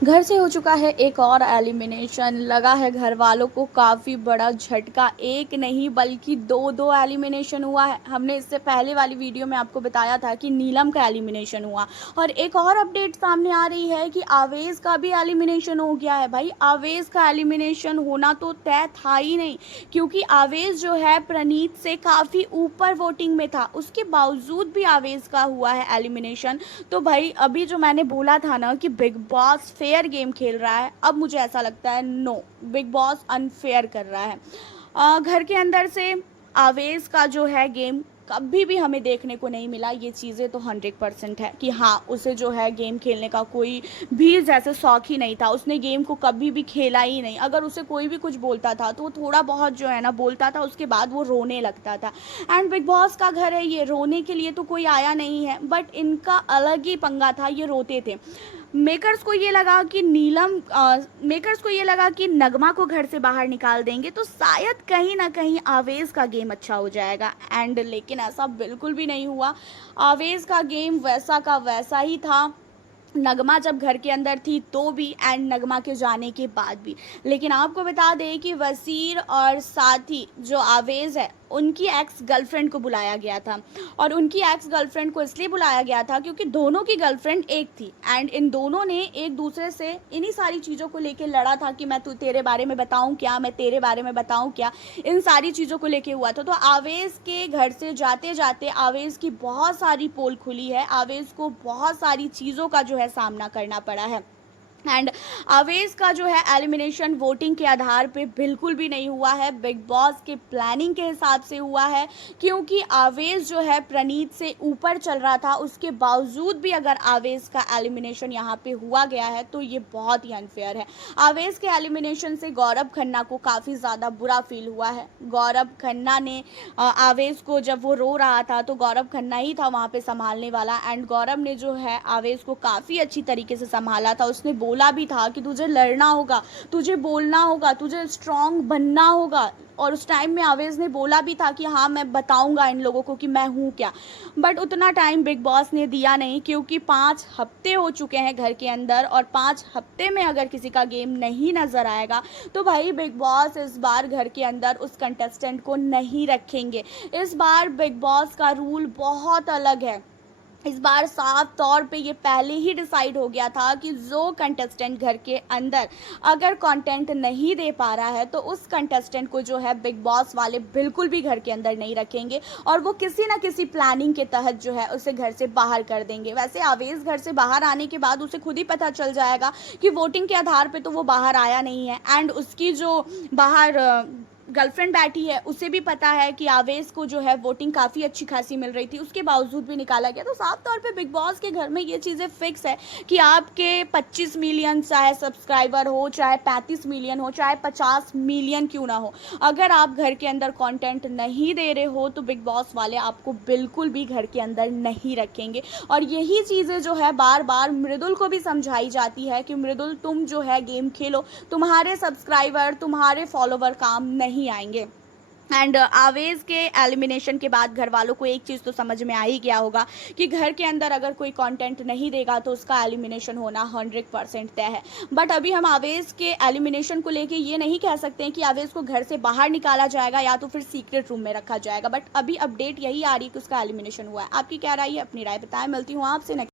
घर से हो चुका है एक और एलिमिनेशन। लगा है घर वालों को काफ़ी बड़ा झटका। एक नहीं बल्कि दो दो एलिमिनेशन हुआ है। हमने इससे पहले वाली वीडियो में आपको बताया था कि नीलम का एलिमिनेशन हुआ, और एक और अपडेट सामने आ रही है कि आवेश का भी एलिमिनेशन हो गया है। भाई आवेश का एलिमिनेशन होना तो तय था ही नहीं, क्योंकि आवेश जो है प्रणीत से काफ़ी ऊपर वोटिंग में था। उसके बावजूद भी आवेश का हुआ है एलिमिनेशन। तो भाई अभी जो मैंने बोला था ना कि बिग बॉस फेयर गेम खेल रहा है, अब मुझे ऐसा लगता है नो, बिग बॉस अनफेयर कर रहा है। घर के अंदर से आवेश का जो है गेम कभी भी हमें देखने को नहीं मिला। ये चीज़ें तो 100% है कि हाँ, उसे जो है गेम खेलने का कोई भी जैसे शौक ही नहीं था। उसने गेम को कभी भी खेला ही नहीं। अगर उसे कोई भी कुछ बोलता था तो वो थोड़ा बहुत जो है ना बोलता था, उसके बाद वो रोने लगता था। एंड बिग बॉस का घर है, ये रोने के लिए तो कोई आया नहीं है, बट इनका अलग ही पंगा था, ये रोते थे। मेकर्स को ये लगा कि नगमा को घर से बाहर निकाल देंगे तो शायद कहीं ना कहीं आवेश का गेम अच्छा हो जाएगा। एंड लेकिन ऐसा बिल्कुल भी नहीं हुआ। आवेश का गेम वैसा का वैसा ही था, नगमा जब घर के अंदर थी तो भी एंड नगमा के जाने के बाद भी। लेकिन आपको बता दें कि वसीर और साथी जो आवेज है, उनकी एक्स गर्लफ्रेंड को बुलाया गया था। और उनकी एक्स गर्लफ्रेंड को इसलिए बुलाया गया था क्योंकि दोनों की गर्लफ्रेंड एक थी, एंड इन दोनों ने एक दूसरे से इन्हीं सारी चीज़ों को लेकर लड़ा था कि मैं तेरे बारे में बताऊं क्या, मैं तेरे बारे में बताऊं क्या। इन सारी चीज़ों को लेके हुआ था। तो आवेश के घर से जाते जाते आवेश की बहुत सारी पोल खुली है। आवेश को बहुत सारी चीज़ों का जो है सामना करना पड़ा है। एंड आवेश का जो है एलिमिनेशन वोटिंग के आधार पे बिल्कुल भी नहीं हुआ है, बिग बॉस के प्लानिंग के हिसाब से हुआ है। क्योंकि आवेश जो है प्रणीत से ऊपर चल रहा था, उसके बावजूद भी अगर आवेश का एलिमिनेशन यहाँ पे हुआ गया है तो ये बहुत ही अनफेयर है। आवेश के एलिमिनेशन से गौरव खन्ना को काफ़ी ज़्यादा बुरा फील हुआ है। गौरव खन्ना ने आवेश को, जब वो रो रहा था तो गौरव खन्ना ही था वहाँ पे संभालने वाला, एंड गौरव ने जो है आवेश को काफ़ी अच्छी तरीके से संभाला था। उसने बोला भी था कि तुझे लड़ना होगा, तुझे बोलना होगा, तुझे स्ट्रांग बनना होगा। और उस टाइम में आवेश ने बोला भी था कि हाँ, मैं बताऊंगा इन लोगों को कि मैं हूँ क्या। बट उतना टाइम बिग बॉस ने दिया नहीं, क्योंकि 5 हफ्ते हो चुके हैं घर के अंदर, और 5 हफ्ते में अगर किसी का गेम नहीं नज़र आएगा तो भाई बिग बॉस इस बार घर के अंदर उस कंटेस्टेंट को नहीं रखेंगे। इस बार बिग बॉस का रूल बहुत अलग है। इस बार साफ तौर पे ये पहले ही डिसाइड हो गया था कि जो कंटेस्टेंट घर के अंदर अगर कंटेंट नहीं दे पा रहा है तो उस कंटेस्टेंट को जो है बिग बॉस वाले बिल्कुल भी घर के अंदर नहीं रखेंगे, और वो किसी ना किसी प्लानिंग के तहत जो है उसे घर से बाहर कर देंगे। वैसे आवेश घर से बाहर आने के बाद उसे खुद ही पता चल जाएगा कि वोटिंग के आधार पे तो वो बाहर आया नहीं है, एंड उसकी जो बाहर गर्लफ्रेंड बैठी है उसे भी पता है कि आवेश को जो है वोटिंग काफ़ी अच्छी खासी मिल रही थी, उसके बावजूद भी निकाला गया। तो साफ तौर पे बिग बॉस के घर में ये चीज़ें फिक्स है कि आपके 25 मिलियन चाहे सब्सक्राइबर हो, चाहे 35 मिलियन हो, चाहे 50 मिलियन क्यों ना हो, अगर आप घर के अंदर कंटेंट नहीं दे रहे हो तो बिग बॉस वाले आपको बिल्कुल भी घर के अंदर नहीं रखेंगे। और यही चीज़ें जो है बार बार मृदुल को भी समझाई जाती है कि मृदुल, तुम जो है गेम खेलो, तुम्हारे सब्सक्राइबर, तुम्हारे फॉलोवर काम नहीं आएंगे। एंड आवेज के एलिमिनेशन के बाद घर वालों को एक चीज़ तो समझ में आ ही गया होगा कि घर के अंदर अगर कोई कंटेंट नहीं देगा तो उसका एलिमिनेशन होना 100% तय है। बट अभी हम आवेज के एलिमिनेशन को लेके ये नहीं कह सकते हैं कि आवेज को घर से बाहर निकाला जाएगा या तो फिर सीक्रेट रूम में रखा जाएगा। बट अभी अपडेट यही आ रही है कि उसका एलिमिनेशन हुआ है। आपकी क्या राय है? अपनी राय बताएं। मिलती हूँ आपसे नेक्स्ट।